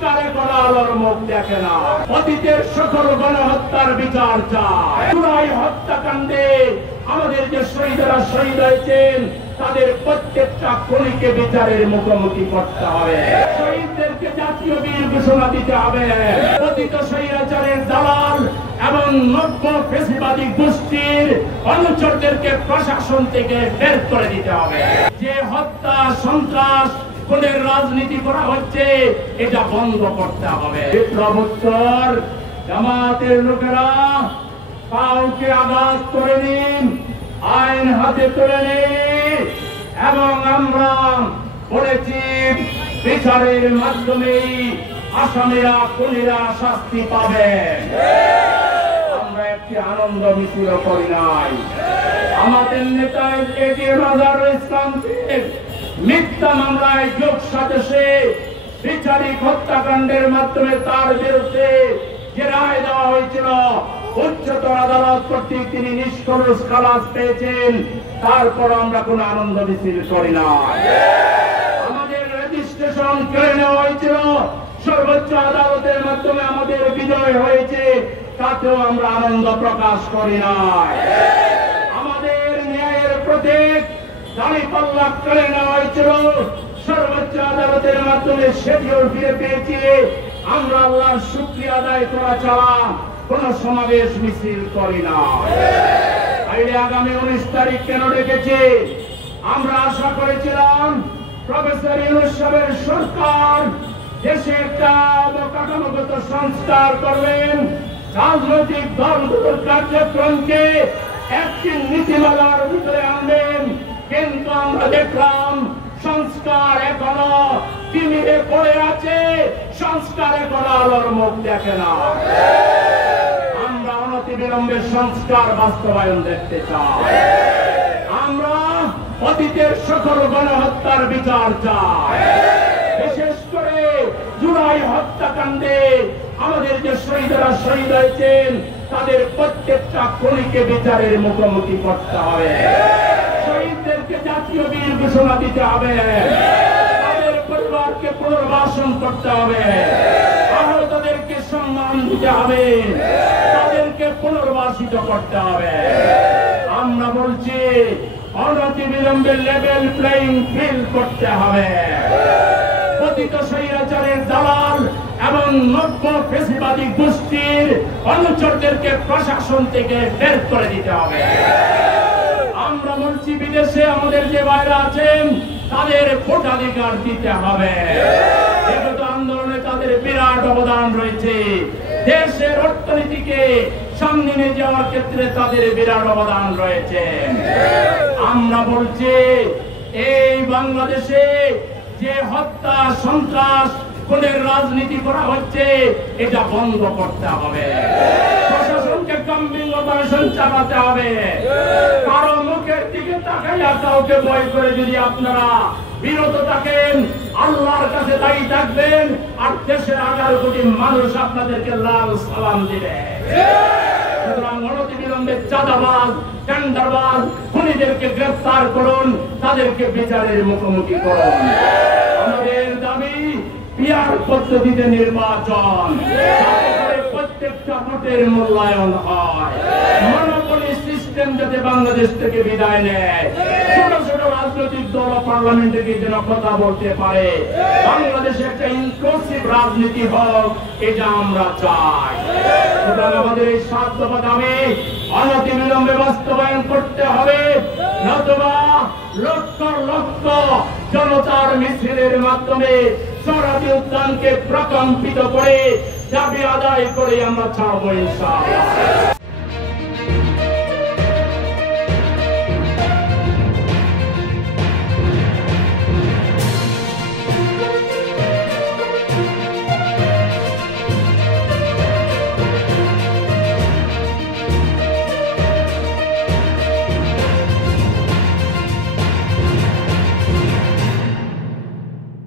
সংস্কারে কোনো আলোর মুখ দেখে না। অতীতের সকল গণহত্যার বিচার চায়। জুলাই হত্যাকাণ্ডে আমাদের যে শহীদরা শহীদ হয়েছেন তাদের প্রত্যেকটা খুনিকে বিচারের মুখোমুখি করতে হবে। শহীদদেরকে জাতীয় বীর ঘোষণা দিতে হবে। পতিত স্বৈরাচারের দালাল এবং নব্য ফ্যাসিবাদী গোষ্ঠীর অনুচরদেরকে প্রশাসন থেকে বের করে দিতে হবে। যে হত্যা সন্ত্রাস খুনের রাজনীতি করা হচ্ছে এটা বন্ধ করতে হবে। বিপ্লবোত্তর জামাতের লোকেরা কাউকে আঘাত করে নিন, আইন হাতে তুলে নিন এবং আমরা বলেছি বিচারের মাধ্যমে আসামিরা খুনিরা শাস্তি পাবে। আমরা একটি আনন্দ মিছিল করি নাই। আমাদের নেতা এটিএম আজহারুল ইসলামকে মিথ্যা মামলায় যোগ সাজসে বিচারিক হত্যাকাণ্ডের মাধ্যমে তার বিরুদ্ধে যে রায় দেওয়া হয়েছিল উচ্চতর আদালত কর্তৃক তিনি নিষ্কলুষ খালাস পেয়েছেন, তারপর আমরা কোন আনন্দ মিছিল করি না। আমাদের রেজিস্ট্রেশন কেড়ে নেওয়া হয়েছিল, সর্বোচ্চ আদালতের মাধ্যমে আমাদের বিজয় হয়েছে, তাতেও আমরা আনন্দ প্রকাশ করি না। আমাদের ন্যায়ের প্রতীক দাঁড়িপাল্লা কেড়ে নেওয়া হয়েছিল, সর্বোচ্চ আদালতের মাধ্যমে সেটিও ফিরে পেয়েছি। আমরা আল্লাহর শুকরিয়া আদায় করা ছাড়া কোন সমাবেশ মিছিল করি না। আগামী 19 তারিখ কেন রেখেছি? আমরা আশা করেছিলাম প্রফেসর ইউনূস সাহেবের সরকার দেশে একটা অবকাঠামোগত সংস্কার করবেন, রাজনৈতিক দলগুলোর কার্যক্রমকে একটি নীতিমালার ভিতরে আনবেন, কিন্তু আমরা দেখলাম সংস্কার এখনো টিমিতে পড়ে আছে, সংস্কার এখনো আলোর মুখ দেখে না। আমরা অনতিবিলম্বে সংস্কার বাস্তবায়ন দেখতে চাই। আমরা অতীতের সকল গণহত্যার বিচার চাই। বিশেষ করে জুলাই হত্যাকাণ্ডে আমাদের যে শহীদরা শহীদ হয়েছেন তাদের প্রত্যেকটা খুনিকে বিচারের মুখোমুখি করতে হবে। শহীদদেরকে জাতীয় বীর ঘোষণা দিতে হবে। তাদের পরিবারকে পুনর্বাসন করতে হবে। আহতদেরকে সম্মান দিতে হবে। তাদেরকে পুনর্বাসিত করতে হবে। আমরা বলছি অনতিবিলম্বে লেভেল প্লেইং ফিল্ড করতে হবে। পতিত স্বৈরাচারের দালাল এবং নব্য ফ্যাসিবাদী গোষ্ঠীর অনুচরদেরকে প্রশাসন থেকে বের করে দিতে হবে। আমরা বলছি বিদেশে আমাদের যে ভাইরা আছেন তাদের ভোটাধিকার দিতে হবে। বিগত আন্দোলনে তাদের বিরাট অবদান রয়েছে। দেশের অর্থনীতিকে সামনে নিয়ে যাওয়ার ক্ষেত্রে তাদের বিরাট অবদান রয়েছে। আমরা বলছি এই বাংলাদেশে যে হত্যা সন্ত্রাস খুনের রাজনীতি করা হচ্ছে এটা বন্ধ করতে হবে। প্রশাসনকে কম্বিং অপারেশন চালাতে হবে। কারো মুখের দিকে তাকাইয়া কাউকে ভয় করে যদি আপনারা বিরত থাকেন, আল্লাহর কাছে দায়ী থাকবেন, আর দেশের 11 কোটি মানুষ আপনাদেরকে লাল সালাম দিবে। সুতরাং অনতিবিলম্বে চাঁদাবাজ টেন্ডারবাজ খুনিদেরকে গ্রেফতার করুন, তাদেরকে বিচারের মুখোমুখি করুন। আমাদের দাবি পিয়ার পদ্ধতিতে নির্বাচন, প্রত্যেকটা ভোটের মূল্যায়ন হয়। মনোপলি সিস্টেম যাতে বাংলাদেশ থেকে বিদায় নেয়, ছোট ছোট রাজনৈতিক দল পার্লামেন্টে গিয়ে যেন কথা বলতে পারে, বাংলাদেশে একটা ইনক্লুসিভ রাজনীতি হোক, এটা আমরা চাই। সুতরাং আমাদের এই 7 দফা দাবি অনতিবিলম্বে বাস্তবায়ন করতে হবে, নতুবা লক্ষ লক্ষ জনতার মিছিলের মাধ্যমে সোহরাওয়ার্দী উদ্যানকে প্রকম্পিত করে দাবি আদায় করে আমরা ছাড়বো ইনশাআল্লাহ।